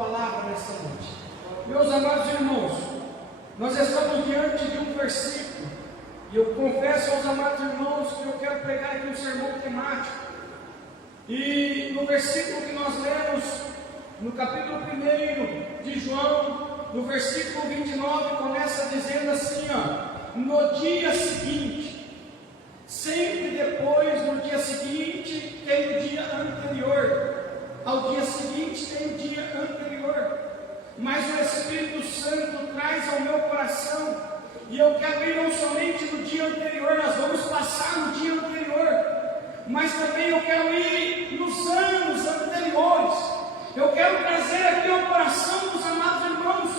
palavra nesta noite. Meus amados irmãos, nós estamos diante de um versículo, e eu confesso aos amados irmãos que eu quero pregar aqui um sermão temático. E no versículo que nós lemos, no capítulo 1 de João, no versículo 29, começa dizendo assim, no dia seguinte, sempre depois, no dia seguinte, tem o dia anterior, ao dia seguinte tem o dia anterior, mas o Espírito Santo traz ao meu coração, e eu quero ir não somente no dia anterior, nós vamos passar no dia anterior, mas também eu quero ir nos anos anteriores. Eu quero trazer aqui ao coração dos amados irmãos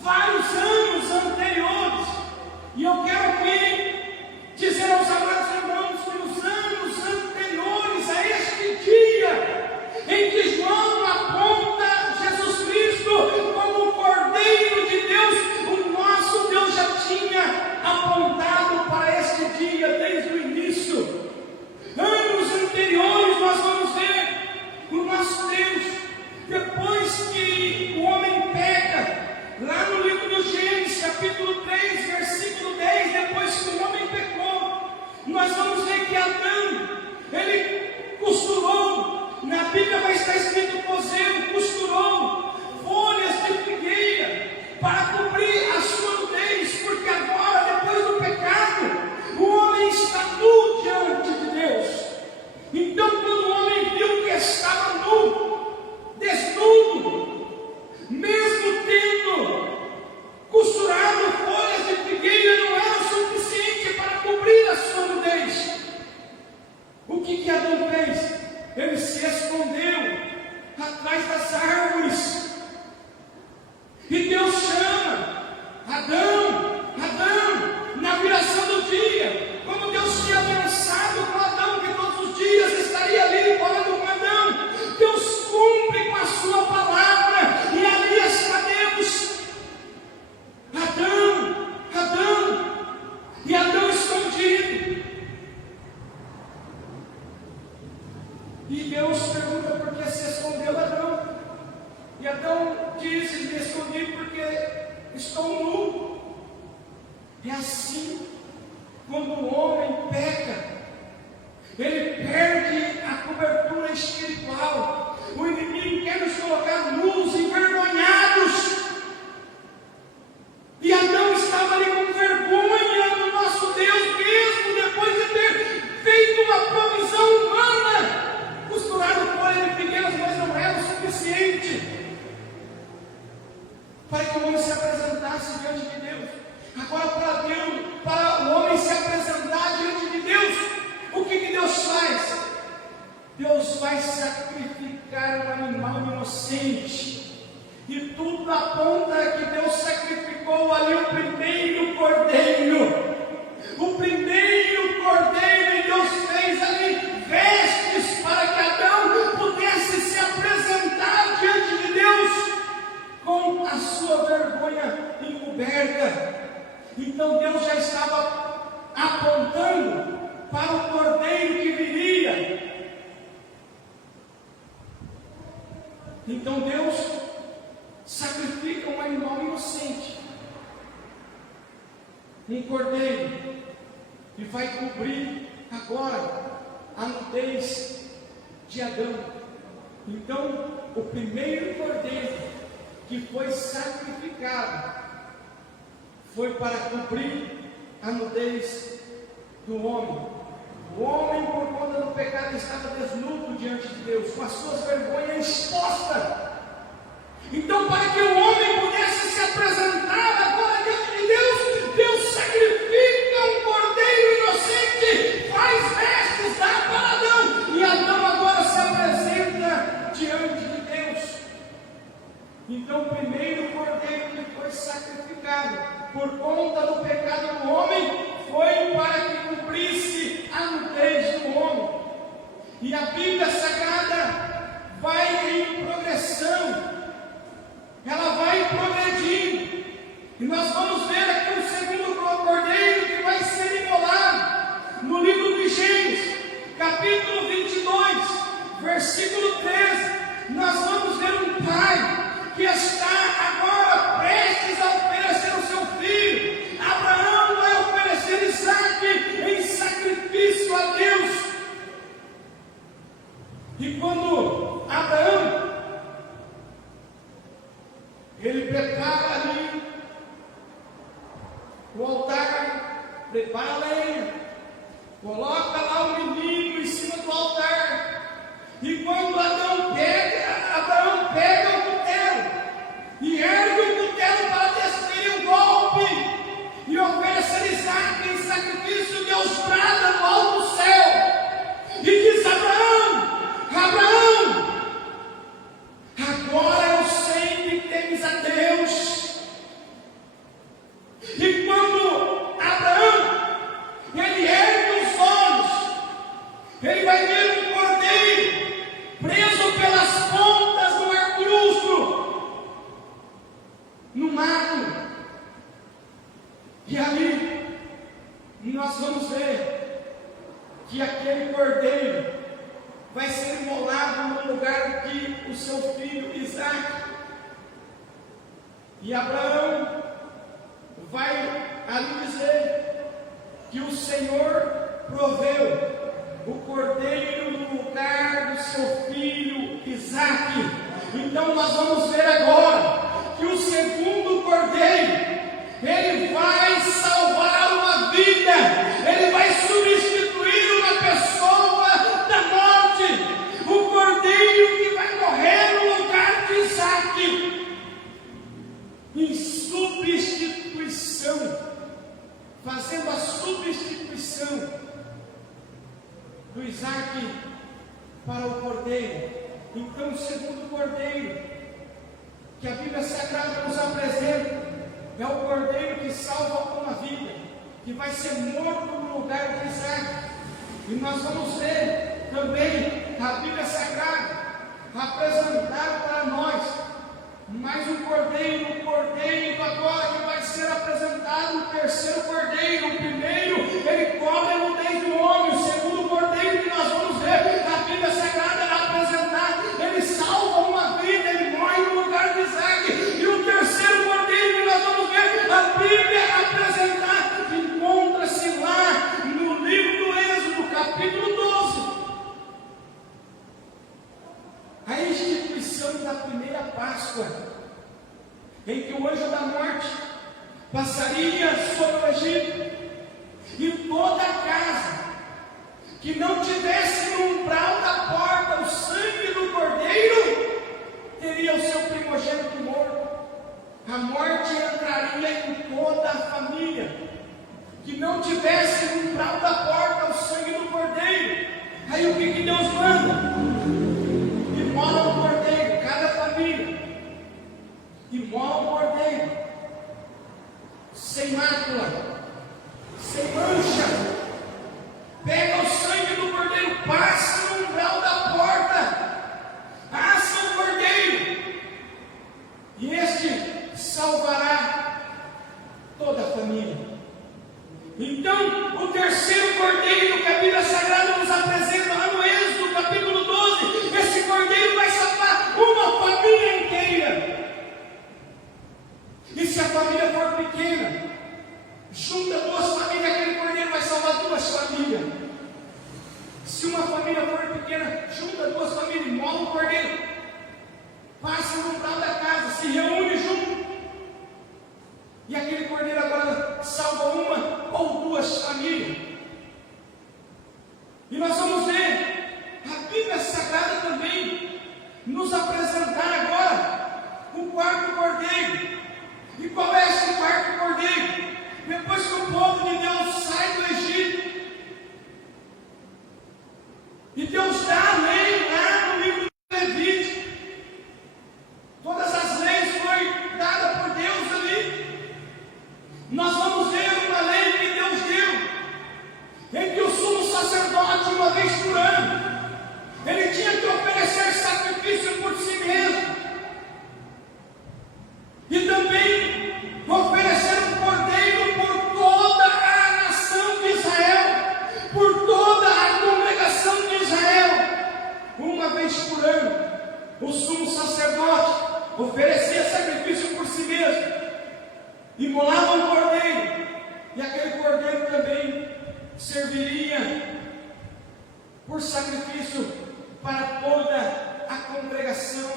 vários anos anteriores, e eu quero aqui dizer aos amados irmãos que os anos anteriores a este dia em que João aponta Jesus Cristo como o Cordeiro de Deus, o nosso Deus já tinha apontado para este dia desde o início. Anos anteriores nós vamos ver o nosso Deus, depois que o homem peca, lá no livro do Gênesis, capítulo 3, versículo 10, depois que o homem pecou, nós vamos ver que Adão, ele costurou, na Bíblia vai estar escrito cozeiro, costurou folhas de figueira para cobrir a sua nudez, porque agora, depois do pecado, o homem está nu diante de Deus. Então, quando o homem viu que estava nu, desnudo, mesmo tendo costurado folhas de figueira, não era suficiente para cobrir a sua nudez. O que Adão fez? Ele se escondeu atrás das árvores. E Deus chama Adão, Adão, na viração do dia, como Deus tinha avançado com Adão, que todos os dias estaria ali falando com Adão. Deus cumpre com a sua palavra, e ali está Deus. Adão, Adão, e Adão escondido. E Deus pergunta por que se escondeu Adão. E Adão diz: me escondi porque estou nu. É assim, quando o homem peca, ele perde a cobertura espiritual. O inimigo quer nos colocar nus, envergonhados. E Adão estava ali com vergonha do nosso Deus, mesmo depois de ter feito uma provisão humana. Costuraram folha de figueiras, mas não era o suficiente para que o homem se apresentasse diante de Deus. Agora, para o homem se apresentar diante de Deus, o que Deus faz? Deus vai sacrificar um animal inocente, e tudo aponta que Deus sacrificou ali o primeiro cordeiro. O primeiro cordeiro, e Deus fez ali vestes para que Adão pudesse se apresentar diante de Deus com a sua vergonha encoberta. Então Deus já estava apontando para o cordeiro que viria. Então Deus sacrifica um animal inocente, um cordeiro, e vai cobrir agora a nudez de Adão. Então, o primeiro cordeiro que foi sacrificado foi para cobrir a nudez do homem. O homem, por conta do pecado, estava desnudo diante de Deus, com as suas vergonhas expostas. Então, para que o homem pudesse se apresentar agora diante de Deus, Deus sacrifica um cordeiro inocente, faz vestes, dá para Adão, e Adão agora se apresenta diante de Deus. Então, o primeiro cordeiro que foi sacrificado por conta do pecado do homem foi para que cobrisse a nudez do homem. E a Bíblia Sagrada vai em progressão, ela vai progredindo, e nós vamos ver aqui o segundo cordeiro que vai ser imolado no livro de Gênesis, capítulo 22, versículo 13. Nós vamos ver um pai E Abraão vai ali dizer que o Senhor proveu o cordeiro no lugar do seu filho Isaque. Então nós vamos ver agora que o segundo cordeiro, ele vai salvar uma vida, ele vai substituir uma pessoa da morte, o cordeiro que vai morrer no lugar de Isaque, em substituição, fazendo a substituição do Isaque para o cordeiro. Então, o segundo cordeiro que a Bíblia Sagrada nos apresenta é o cordeiro que salva uma vida, que vai ser morto no lugar de Isaque. E nós vamos ver também a Bíblia Sagrada apresentar para nós mais um cordeiro, agora que vai ser apresentado, o terceiro cordeiro. O primeiro, ele cobre a nudez do homem. O segundo cordeiro que nós vamos ver, a Bíblia Sagrada apresentar, ele salva uma vida, ele morre no lugar de Isaque. E o terceiro cordeiro que nós vamos ver, a Bíblia apresentar, encontra-se lá no livro do Êxodo, capítulo 12. A instituição da primeira Páscoa, em que o anjo da morte passaria sobre o Egito, e toda a casa que não tivesse no umbral da porta o sangue do cordeiro, teria o seu primogênito morto. A morte entraria em toda a família que não tivesse no umbral da porta o sangue do cordeiro. Aí o que Deus manda? Imola o cordeiro, cada família imola o cordeiro, sem mácula, sem mancha. Pega o sangue do cordeiro, passa no umbral da porta, assa o cordeiro, e este salvará toda a família. Então, o terceiro cordeiro que a Bíblia Sagrada nos apresenta lá no Êxodo, capítulo 12, esse cordeiro vai salvar uma família inteira. E se a família for pequena, junta duas famílias, aquele cordeiro vai salvar duas famílias. Se uma família for pequena, junta duas famílias, mola o cordeiro, passa no umbral da casa, se reúne junto, e aquele cordeiro agora salva uma ou duas famílias. E nós vamos ver a Bíblia Sagrada também nos apresentar agora o quarto cordeiro. E qual é esse quarto cordeiro? Depois que o povo de Deus sai do Egito, e Deus dá a lei lá no livro de Levítico, todas as leis foram dadas por Deus ali. Nós vamos ver uma lei que Deus deu, em que o sumo sacerdote, uma vez por ano, ele tinha que oferecer sacrifício por si mesmo, e também oferecer um cordeiro por toda a nação de Israel, por toda a congregação de Israel. Uma vez por ano, o sumo sacerdote oferecia sacrifício por si mesmo, imolava um cordeiro, e aquele cordeiro também serviria por sacrifício para toda a congregação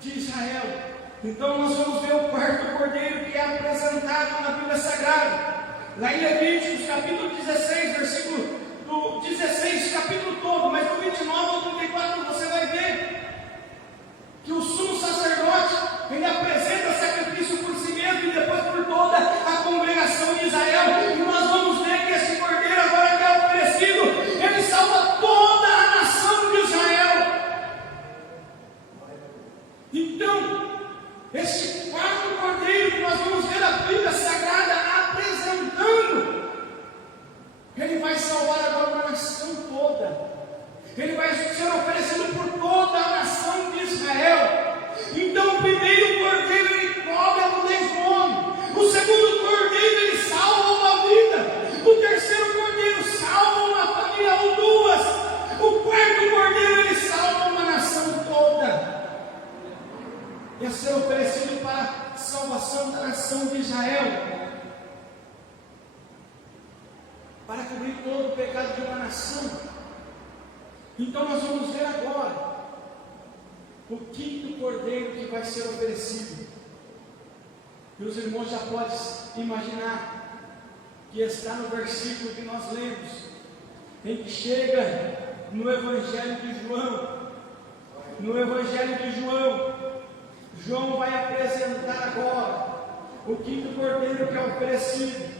de Israel. Então nós vamos ver o quarto cordeiro que é apresentado na Bíblia Sagrada, lá em Levíticos, capítulo 16, versículo do 16, capítulo todo, mas do 29 ao 34 você vai ver que o sumo sacerdote, ele apresenta sacrifício por si mesmo e depois por toda a congregação de Israel. E nós vamos ver que esse cordeiro agora que é oferecido, ele salva toda a nação de Israel. Então, este quarto cordeiro que nós vamos ver a Bíblia Sagrada apresentando, ele vai salvar agora uma nação toda. Ele vai ser oferecido por toda a nação de Israel. Então o primeiro cordeiro, ele cobre a nudez do homem. O segundo cordeiro, ele salva uma vida. O terceiro cordeiro salva uma família ou duas. O quarto cordeiro, ele salva uma nação toda. ia ser oferecido para a salvação da nação de Israel, para cobrir todo o pecado de uma nação. Então nós vamos ver agora o quinto cordeiro que vai ser oferecido. E os irmãos já podem imaginar que está no versículo que nós lemos, em que chega no Evangelho de João. No Evangelho de João, João vai apresentar agora o quinto cordeiro que é oferecido,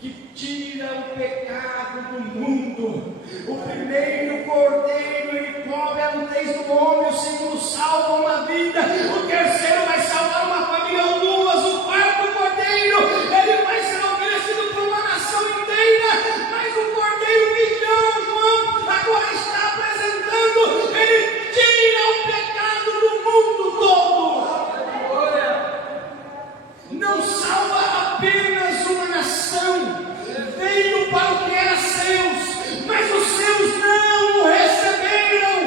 que tira o pecado do mundo. O primeiro cordeiro, ele cobre a nudez do homem, o segundo salva uma vida, o terceiro vai salvar uma família ou duas, o quarto cordeiro, ele vai ser oferecido por uma nação inteira. Mas o cordeiro que João agora está apresentando, ele tira o pecado do mundo todo. Não salva apenas uma nação, veio para o que era seus, mas os seus não o receberam.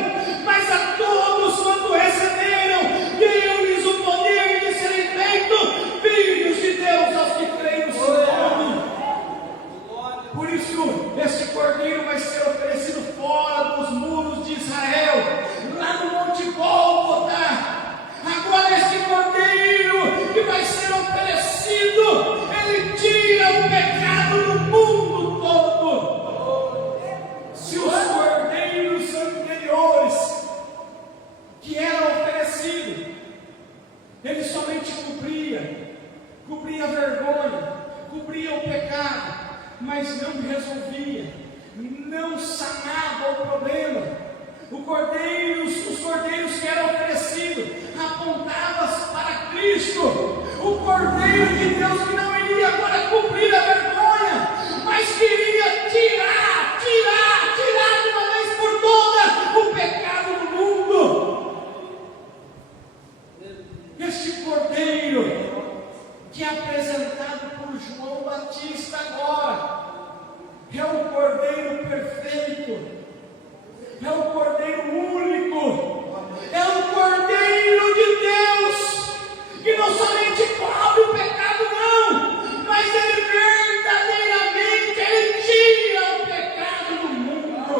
Mas a todos quanto receberam, deu-lhes o poder de serem feitos filhos de Deus, aos que creem no seu nome. Por isso, esse cordeiro vai ser oferecido fora dos muros de Israel, lá no Monte Gólgota. Agora este cordeiro que vai ser oferecido, ele tira o pecado do mundo todo. Se os cordeiros anteriores que eram oferecidos, ele somente cobria a vergonha, cobria o pecado, mas não resolvia, não sanava o problema. Os cordeiros que eram oferecidos apontavam para Cristo, o Cordeiro de Deus que não iria agora cobrir a vergonha, mas queria tirar de uma vez por todas o pecado do mundo. Este Cordeiro que é apresentado por João Batista agora é o Cordeiro perfeito, é o Cordeiro único, é o Cordeiro de Deus, que não somente cobre o pecado não, mas ele verdadeiramente, ele tira o pecado do mundo.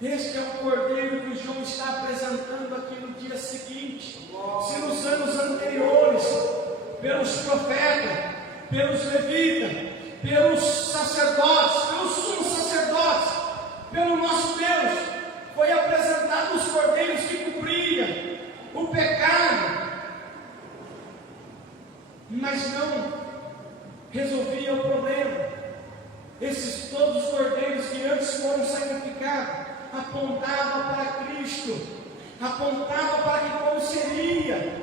Este é o Cordeiro que João está apresentando aqui no dia seguinte. Se nos anos anteriores, pelos profetas, pelos levitas, pelos sacerdotes, pelos sumos sacerdotes, pelo nosso Deus, foi apresentado os cordeiros que cobriam o pecado, mas não resolvia o problema. Esses todos os cordeiros que antes foram sacrificados apontavam para Cristo, apontavam para que como seria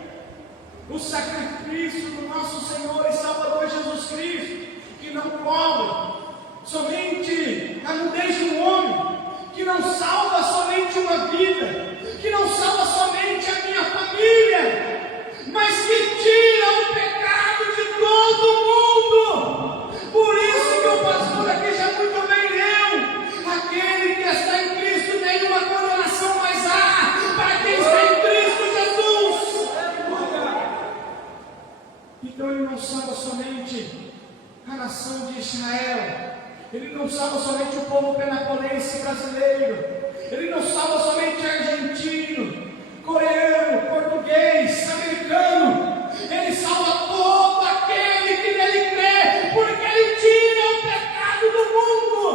o sacrifício do nosso Senhor e Salvador Jesus Cristo, que não cobre somente a nudez do homem, que não salva somente uma vida, que não salva somente a minha família, mas que tira o pecado de todo mundo. Por isso que o pastor aqui já muito bem leu: aquele que está em Cristo nenhuma condenação mais há para quem está em Cristo Jesus. Então ele não salva somente a nação de Israel, ele não salva somente o povo penapolense brasileiro, ele não salva somente argentino, coreano, português, americano, ele salva todo aquele que nele crê, porque ele tira o pecado do mundo.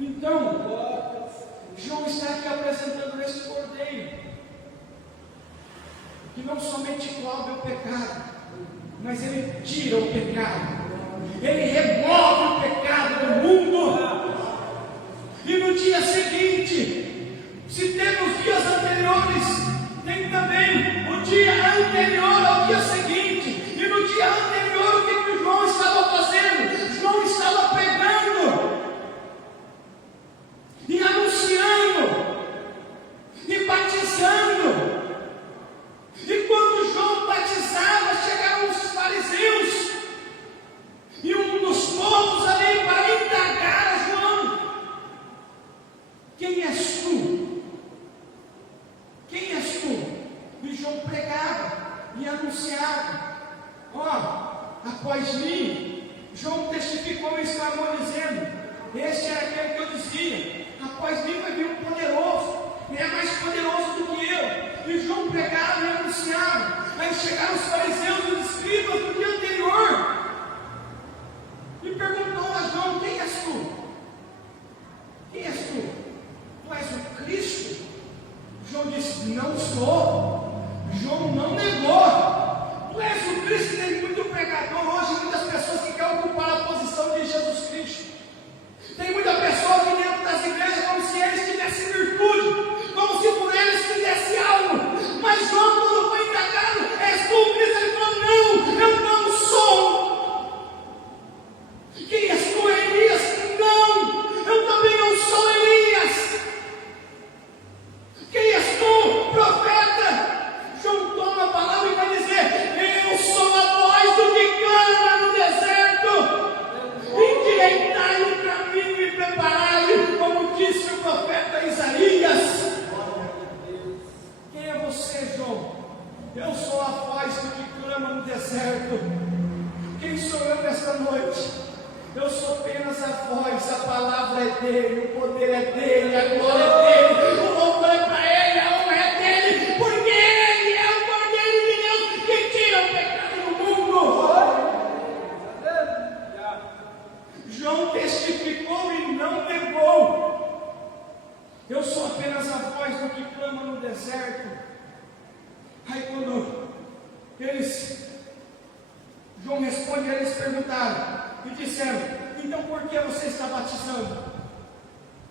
Então, João está aqui apresentando esse cordeiro, que não somente cobre o pecado, mas ele tira o pecado, ele remove o pecado do mundo. E no dia seguinte, se tem os dias anteriores, tem também o dia anterior ao dia seguinte. E no dia anterior, o que João estava fazendo? João estava pregando e anunciando e batizando. E quando João batizava, chegaram os fariseus e um dos povos ali para indagar a João: quem és João pregava e anunciava. Após mim, João testificou e exclamou dizendo: este é aquele que eu dizia, após mim vai vir um poderoso, ele é mais poderoso do que eu. E João pregava e anunciava. Aí chegaram os fariseus e os escribas do dia anterior e perguntou a João: quem és tu? Quem és tu? Tu és o Cristo? João disse: não sou. João não negou. Tu és o Cristo. Tem muito pregador hoje, muitas pessoas que querem ocupar a posição de Jesus Cristo. Tem muita pessoa aqui dentro das igrejas como se eles tivessem virtude, como se por eles fizesse algo. Mas João, quando foi indagado: és tu Cristo? Ele falou: não, eu não sou. Quem és tu, Elias? Não, eu também não sou Elias. Quem és tu, profeta? João toma a palavra e vai dizer: eu sou a voz do que clama no deserto. Endireitai o caminho e preparai, como disse o profeta Isaías. Quem é você, João? Eu sou a voz do que clama no deserto. Quem sou eu nesta noite? Eu sou apenas a voz, a palavra é dele, o poder é dele, a glória é dele, o louvor é para ele, a honra é dele, porque ele é o Cordeiro de Deus que tira o pecado do mundo. João testificou e não negou. Eu sou apenas a voz do que clama no deserto. Aí quando João responde, eles perguntaram e disseram: então por que você está batizando?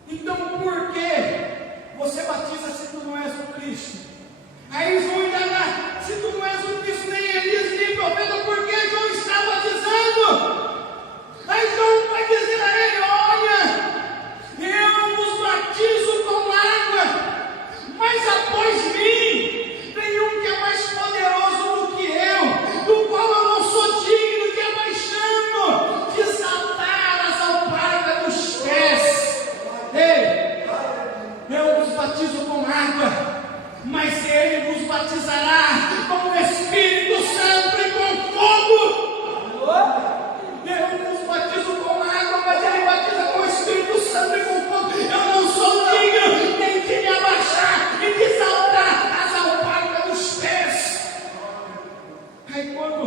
Então por que você batiza se tu não és o Cristo? Aí eles vão indagar: se tu não és o Cristo, nem Elias, nem profeta, por que João está batizando? Aí João vai dizer a ele: olha, eu vos batizo com água, mas após mim vem um que é mais poderoso do que eu, do qual eu não sou digno de abaixando, de saltar as alpargas dos pés. Ei, eu vos batizo com água, mas ele vos batizará com o Espírito Santo e com fogo. Eu vos batizo com água, mas ele batiza com o Espírito Santo e com fogo. Eu não sou digno nem de me abaixar e de saltar as alpargas dos pés. Aí quando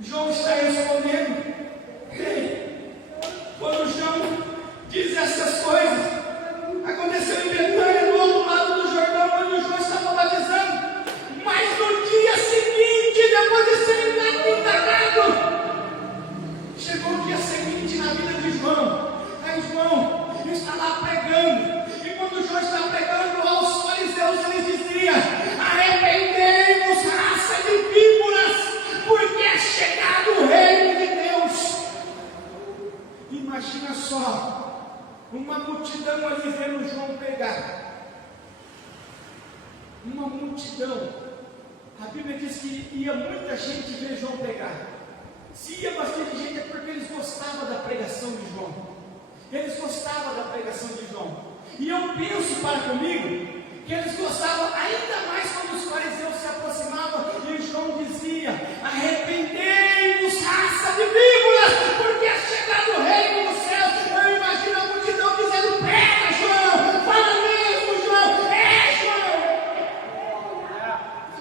João está respondendo, quando João diz essas coisas, aconteceu em Betânia, do outro lado do Jordão, onde João estava batizando. Mas no dia seguinte, depois de ser indagado, chegou o dia seguinte na vida de João. Aí João está lá pregando. E quando João está pregando aos fariseus, ele dizia: arrependei-vos, raça de víboras, porque é chegado o reino de Deus. Imagina só, uma multidão ali vendo João pregar. Uma multidão. A Bíblia diz que ia muita gente ver João pregar. Se ia bastante gente é porque eles gostavam da pregação de João. Eles gostavam da pregação de João. E eu penso para comigo que eles gostavam ainda mais quando os fariseus se aproximavam e João dizia: arrependei-vos, raça de víboras, porque é chegado o reino dos céus. Eu imagino a multidão dizendo: prega, João, fala mesmo, João, João.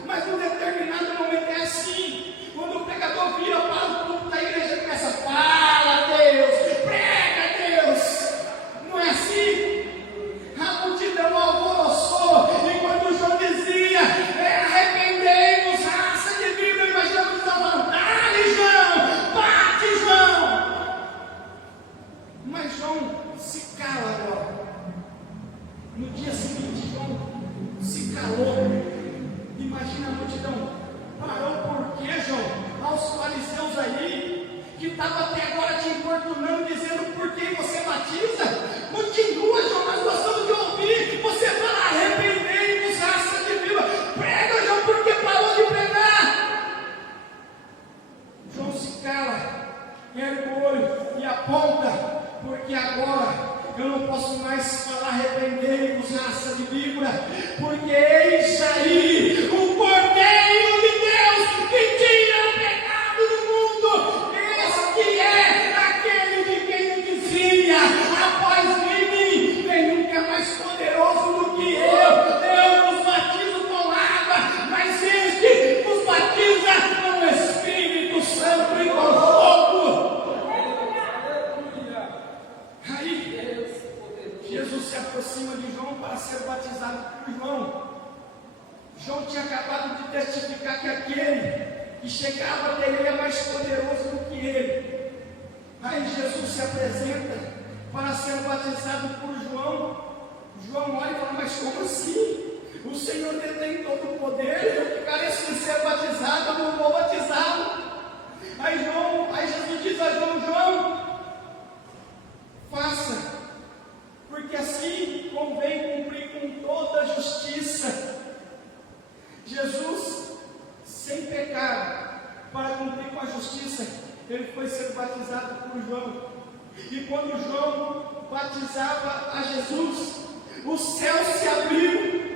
Mas num determinado momento é assim. Quando o pregador vira para o púlpito da igreja e começa: fala, Deus, prega, Deus. Não é assim? A multidão alvoroçou. E quando João dizia: arrependei-vos, raça de víbora, imagina a multidão falando: dale, João, bate, João. Mas João se cala agora. No dia seguinte, João se calou. Imagina a multidão. Parou por quê, João? Aos fariseus aí, que estavam até agora te importunando, dizendo: por que você batiza? Continua, João, nós gostamos de ouvir. Você fala: arrependei-vos, raça de víbora. Prega, João, porque parou de pregar. João se cala, ergue o olho e aponta: porque agora eu não posso mais falar arrependei-vos, raça de víbora, porque eis aí ser batizado por João. João tinha acabado de testificar que aquele que chegava até ele é mais poderoso do que ele. Aí Jesus se apresenta para ser batizado por João. João olha e fala: mas como assim? O Senhor detém todo o poder, eu que careço de ser batizado, eu não vou batizá-lo. Aí Jesus diz a João: João, faça, porque assim convém cumprir com toda a justiça. Jesus, sem pecado, para cumprir com a justiça, ele foi ser batizado por João. E quando João batizava a Jesus, o céu se abriu,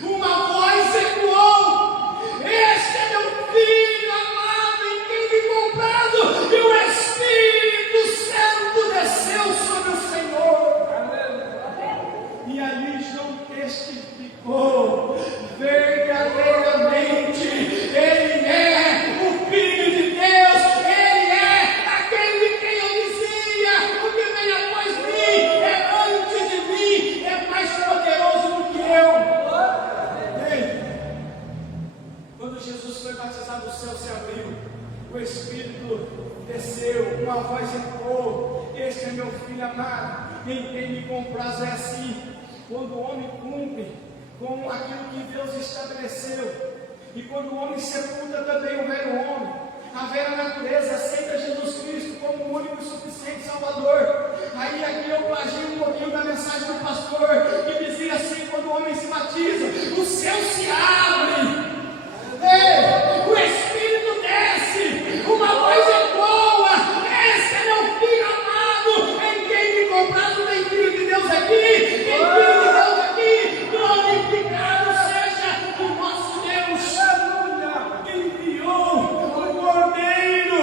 uma voz ecoou: este é meu filho amado, em quem me comprado, e o Espírito Santo desceu sobre o Senhor. E ali João testificou: verdadeiramente ele é o Filho de Deus, ele é aquele de quem eu dizia: o que vem após mim é antes de mim, é mais poderoso do que eu. Quando Jesus foi batizado, o céu se abriu, o Espírito desceu, uma voz ecoou: este é meu filho amado, em quem me compraz. É assim, quando o homem cumpre com aquilo que Deus estabeleceu, e quando o homem sepulta também o velho homem, a velha natureza, aceita Jesus Cristo como o único e suficiente Salvador. Aí aqui eu plagio um pouquinho da mensagem do pastor, que dizia assim: quando o homem se batiza, o céu se abre, o Espírito desce, uma voz ecoa: esse é meu filho amado, em quem me compraram. Tem filho de Deus aqui, tem filho de Deus aqui. Glorificado seja o nosso Deus, que enviou o Cordeiro,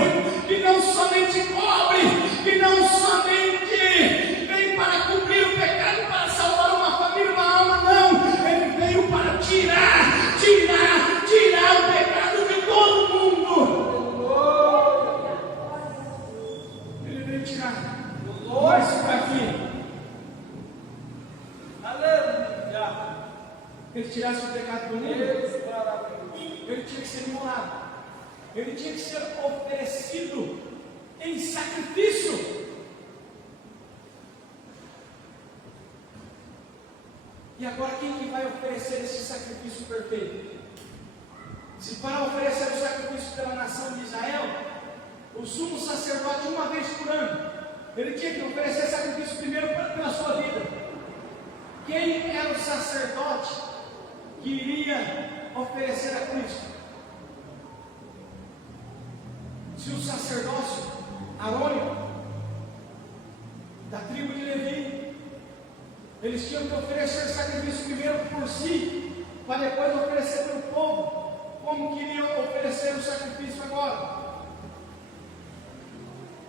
que não somente cobre, que não somente vem para cumprir o pecado, para salvar uma família, uma alma, não, ele veio para tirar o pecado de todo mundo. Ele veio tirar. Mas para quê? Ele tirasse o pecado do mundo, ele tinha que ser imolado, ele tinha que ser oferecido em sacrifício. E agora quem que vai oferecer esse sacrifício perfeito? Se para oferecer o sacrifício pela nação de Israel, o sumo sacerdote, uma vez por ano, ele tinha que oferecer sacrifício primeiro pela sua vida. Quem era o sacerdote que iria oferecer a Cristo? Se o sacerdócio arônico da tribo de Levi, eles tinham que oferecer sacrifício primeiro por si, para depois oferecer para o povo. Como queriam oferecer o sacrifício agora?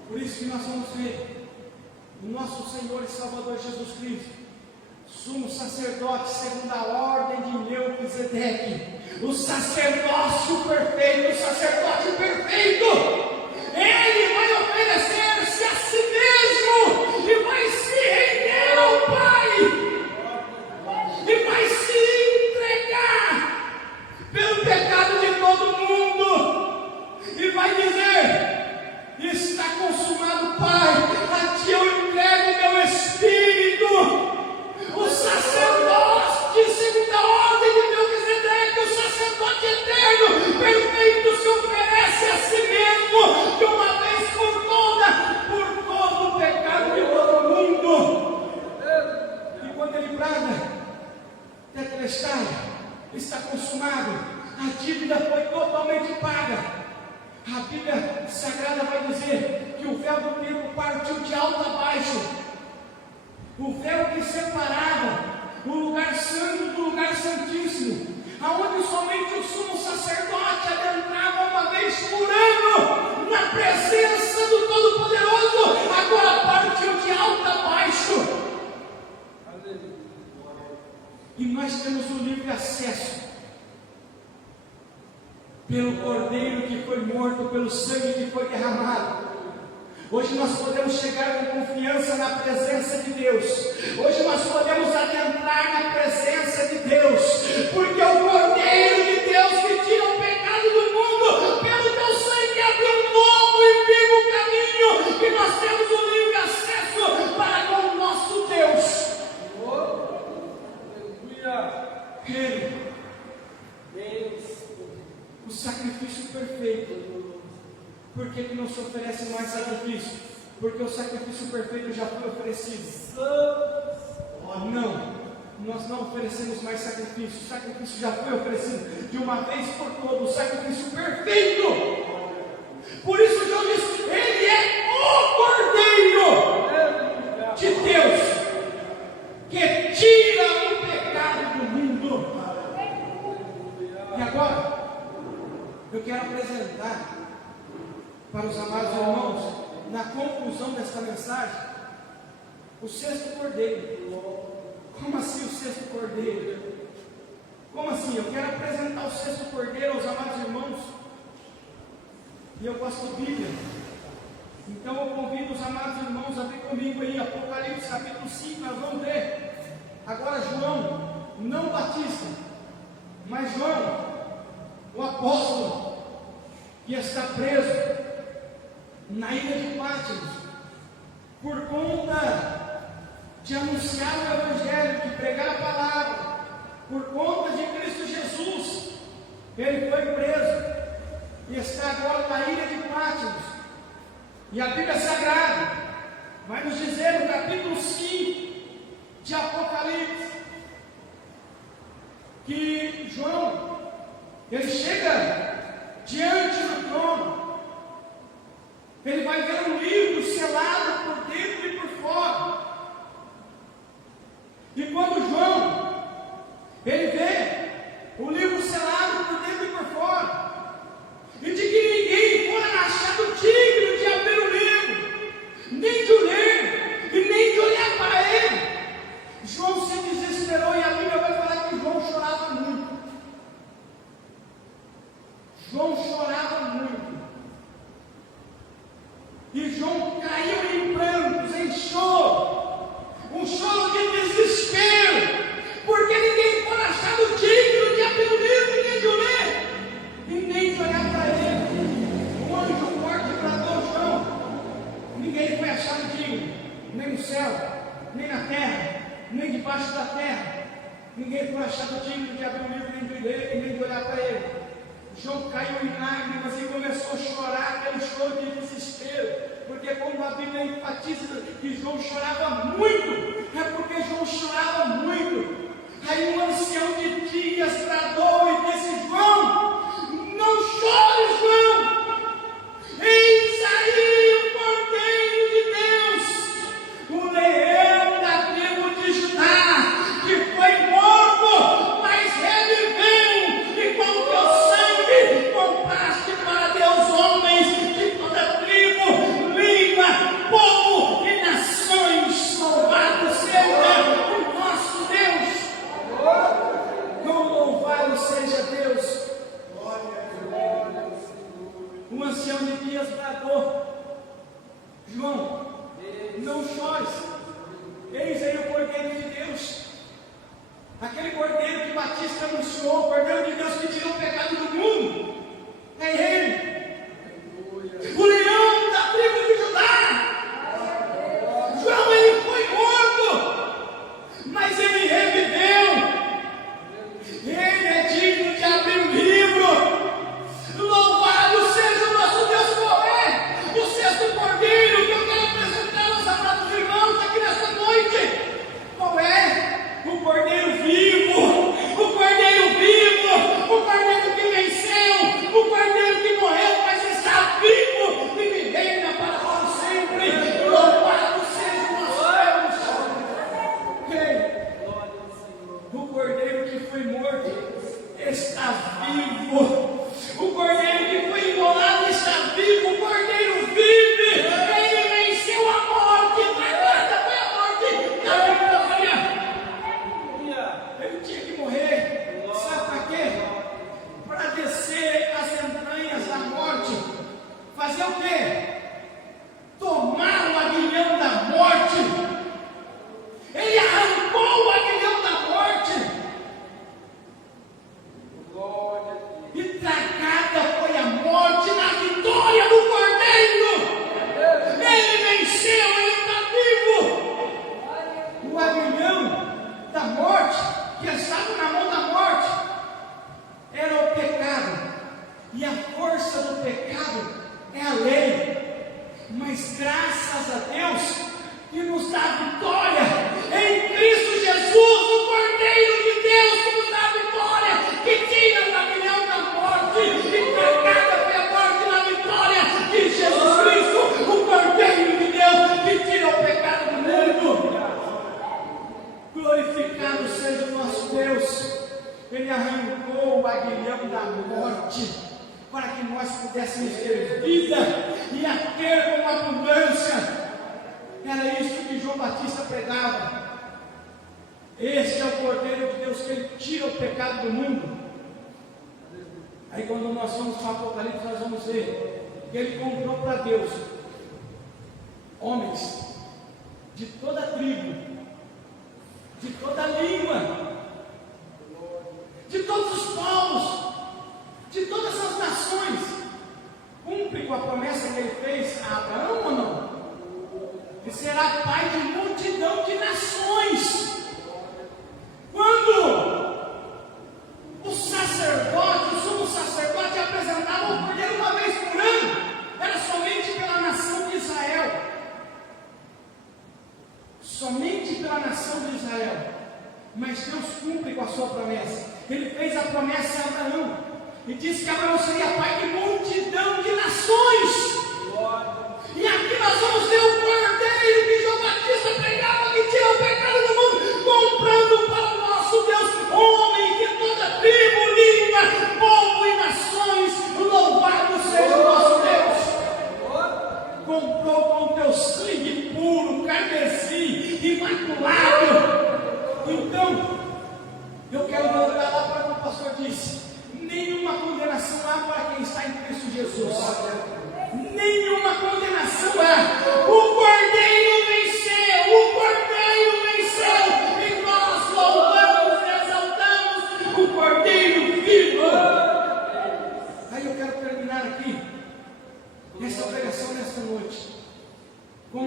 Por isso que nós vamos ver o nosso Senhor e Salvador Jesus Cristo, sumo sacerdote segundo a ordem de Melquisedeque, o sacerdócio perfeito, o sacerdote perfeito. Ele vai oferecer-se a si mesmo e vai se render ao Pai, e vai se entregar pelo pecado de todo mundo, e vai dizer: está consumado, Pai, a ti eu entrego meu Espírito. O sacerdote segundo a ordem de Melquisedeque, o sacerdote eterno, perfeito, se oferece a si mesmo, de uma vez por todo o pecado de todo mundo. E quando ele brada, tetelestai, está consumado, a dívida foi totalmente paga. A Bíblia Sagrada vai dizer que o véu do templo partiu de alto a baixo. O véu que separava o lugar santo do lugar santíssimo, aonde somente o sumo sacerdote adentrava uma vez por ano na presença do Todo-Poderoso, agora partiu de alto a baixo. E nós temos o livre acesso pelo Cordeiro que foi morto, pelo sangue que foi derramado. Hoje nós podemos chegar com confiança na presença de Deus. Hoje nós podemos adentrar na presença de Deus, porque o Cordeiro de Deus que tira o pecado do mundo, pelo teu sangue abre um novo e vivo caminho, que nós temos um livre acesso para com o nosso Deus. Ele, o sacrifício perfeito. Por que não se oferece mais sacrifício? Porque o sacrifício perfeito já foi oferecido. Não, nós não oferecemos mais sacrifício. O sacrifício já foi oferecido de uma vez por todas. O sacrifício perfeito. Por isso João diz: Ele é o Cordeiro de Deus que tira o pecado do mundo. E agora eu quero apresentar para os amados irmãos, na conclusão desta mensagem, o sexto cordeiro. Como assim o sexto cordeiro? Como assim? Eu quero apresentar o sexto cordeiro aos amados irmãos. E eu gosto da Bíblia. Então eu convido os amados irmãos a ver comigo aí, Apocalipse capítulo 5, nós vamos ver. Agora João, não Batista, mas João, o apóstolo, que está preso na ilha de Patmos, por conta de anunciar o Evangelho, de pregar a palavra, por conta de Cristo Jesus, ele foi preso e está agora na ilha de Patmos. E a Bíblia Sagrada vai nos dizer no capítulo 5 de Apocalipse que João, ele chega diante do trono. Ele vai ver um livro selado por dentro e por fora. E quando João, ele vê o livro selado por dentro e por fora, e de que ninguém fora achado digno de abrir o livro, nem de ler, e nem de olhar para ele, João se desesperou, e a Bíblia vai falar que João chorava muito. João chorava muito. E João caiu em prantos, em choro, um choro de desespero, porque ninguém foi achado digno de abrir o livro, nem de ler, e nem de olhar para ele. O anjo forte bradou: João, ninguém foi achado digno, nem no céu, nem na terra, nem debaixo da terra. Ninguém foi achado digno de abrir o livro, nem de ler, e nem de olhar para ele. João caiu em lágrimas e começou a chorar, aquele choro de desespero, porque quando a Bíblia enfatiza que João chorava muito, é porque João chorava muito. Aí um ancião de dias bradou e disse: João, não chore, João, eis aí o Cordeiro de Deus, o leão da tribo de Judá, que foi morto, mas reviveu, e com teu sangue compraste para Deus homens de toda tribo, língua, povo e nações. Louvado seja o nosso Deus. Louvado seja Deus. O ancião de dias bradou: João, não chores, eis aí o Cordeiro de Deus, aquele Cordeiro que Batista anunciou, o Cordeiro de Deus que tirou o pecado do mundo. É ele, o leão da tribo de Judá. João, ele foi morto, mas ele reviveu. Ele é digno de abrir o livro. Louvado seja o nosso Deus. Qual é o sexto Cordeiro que eu quero apresentar aos amados irmãos aqui nesta noite? Qual é? O Cordeiro vivo, o Cordeiro vivo, o Cordeiro que venceu, o Cordeiro que morreu, mas está vivo e me reina para todo sempre. Louvado seja o nosso Deus. O Cordeiro que foi morto está vivo. O Cordeiro que foi imolado está vivo. O Cordeiro vive. Ele venceu a morte. Agora foi a morte da vitória. Ele tinha que morrer. Sabe para quê? Para descer as entranhas da morte. Fazer o quê? Tomar graças a Deus que nos dá vitória em Cristo Jesus, o Cordeiro de Deus que nos dá vitória, que tira o aguilhão da morte e tragada pela morte na vitória de Jesus Cristo, o Cordeiro de Deus que tira o pecado do mundo. Glorificado seja o nosso Deus. Ele arrancou o aguilhão da morte para que nós pudéssemos ter vida e a ter com abundância. Era isso que João Batista pregava. Este é o Cordeiro de Deus que ele tira o pecado do mundo. Aí quando nós vamos para o Apocalipse, nós vamos ver que ele comprou para Deus homens de toda tribo, de toda língua, de todos os povos, de todas as nações. Cumpre com a promessa que ele fez a Abraão ou não? Que será pai de multidão de nações. Quando o sacerdote, o sumo sacerdote apresentava o cordeiro uma vez por ano, era somente pela nação de Israel. Somente pela nação de Israel. Mas Deus cumpre com a sua promessa. Ele fez a promessa a Abraão e disse que Abraão seria pai de multidão de nações. E aqui nós vamos ter o Cordeiro que João Batista pregava, que tira o pecado do mundo, comprando para o nosso Deus homens de toda tribo, língua, povo e nações. Louvado seja o nosso Deus. Comprou com o teu sangue puro, carmesim, imaculado. Então, eu quero voltar lá para o que o pastor disse. Nenhuma condenação há para quem está em Cristo Jesus. Nenhuma condenação há. O Cordeiro venceu. O Cordeiro venceu. E nós louvamos e exaltamos o Cordeiro vivo. Aí eu quero terminar aqui essa pregação nesta noite com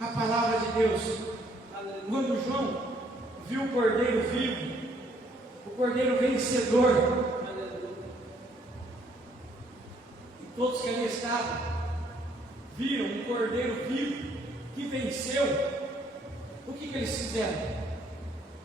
a palavra de Deus. Quando João viu o Cordeiro vivo, o Cordeiro vencedor, e todos que ali estavam viram um Cordeiro vivo que venceu. O que eles fizeram?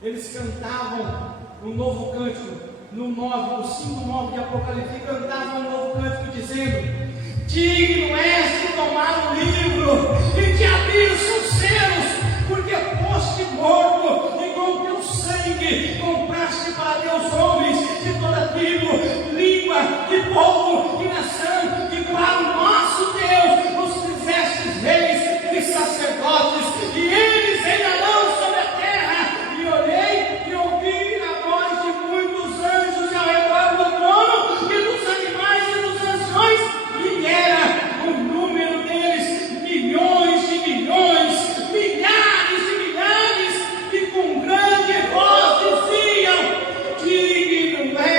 Eles cantavam um novo cântico, no 5:9 de Apocalipse, cantavam um novo cântico dizendo: digno és de tomar o livro e de abrir os seus selos, porque foste morto e com teu sangue compraste para Deus homens de toda tribo, língua, de povo e nação, e para o nosso Deus os fizestes reis e sacerdotes, e eles reinarão sobre a terra. E olhei e ouvi a voz de muitos anjos ao redor do trono, e dos animais e dos anciões, e era o número deles milhões de milhões, milhares de milhares, e com grande voz diziam: digno é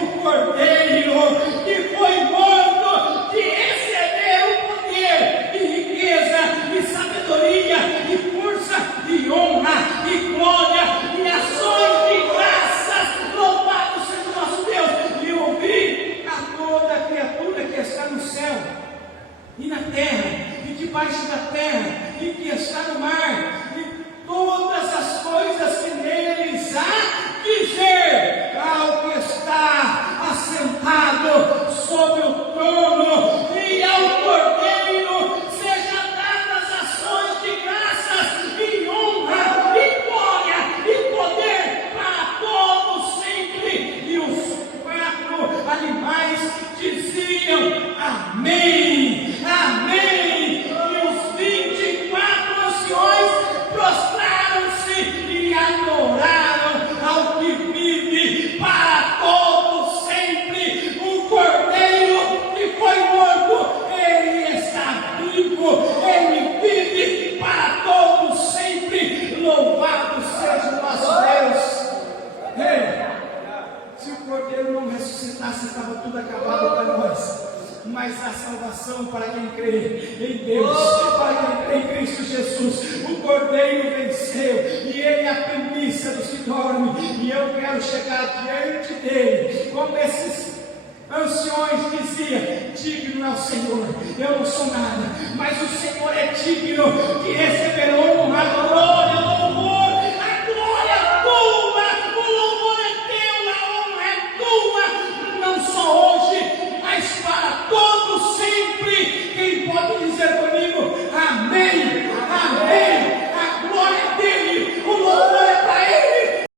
o Cordeiro que foi morto de receber o poder e riqueza e sabedoria e força e honra e glória e ações de graças. Louvado seja o nosso Deus. E ouvi a toda criatura que está no céu e na terra e debaixo da terra e que está no mar, e todas as coisas que neles há, dizer ao que está assentado sobre o trono e ao Cordeiro seja dadas ações de graças e honra e glória e poder para todos sempre. E os 4 animais diziam: amém, amém. E os 24 anciões prostraram-se e adoraram ao que vive para todos sempre. O Cordeiro que foi morto, ele está vivo, ele vive para todos sempre. Louvado seja o nosso Deus. Ei, se o Cordeiro não ressuscitasse, estava tudo acabado para nós. Mas a salvação para quem crê em Deus, para quem crê em Cristo Jesus. O Cordeiro venceu e ele é a primícia dos que dormem. E eu quero chegar diante dele como esses anciões diziam: digno é o Senhor, eu não sou nada, mas o Senhor é digno, que receberá honra, glória